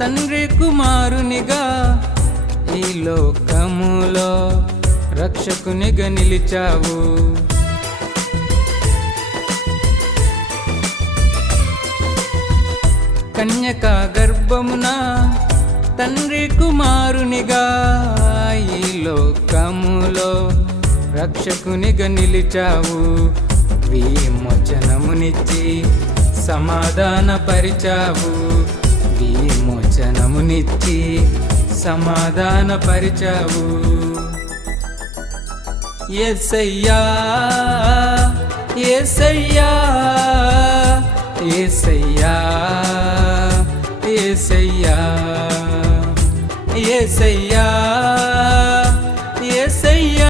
తండ్రి కుమారునిగా ఈ లోకములో రక్షకునిగా నిలిచావు. కన్యక గర్భమున తండ్రి కుమారునిగా ఈ లోకములో రక్షకునిగా నిలిచావు. విమోచనమునిచ్చి సమాధాన పరిచావు విమోచనమునిచ్చి సమాధాన పరిచావు ఏసయ్యా ఏసయ్యా ఏసయ్యా ఏసయ్యా ఏసయ్యా.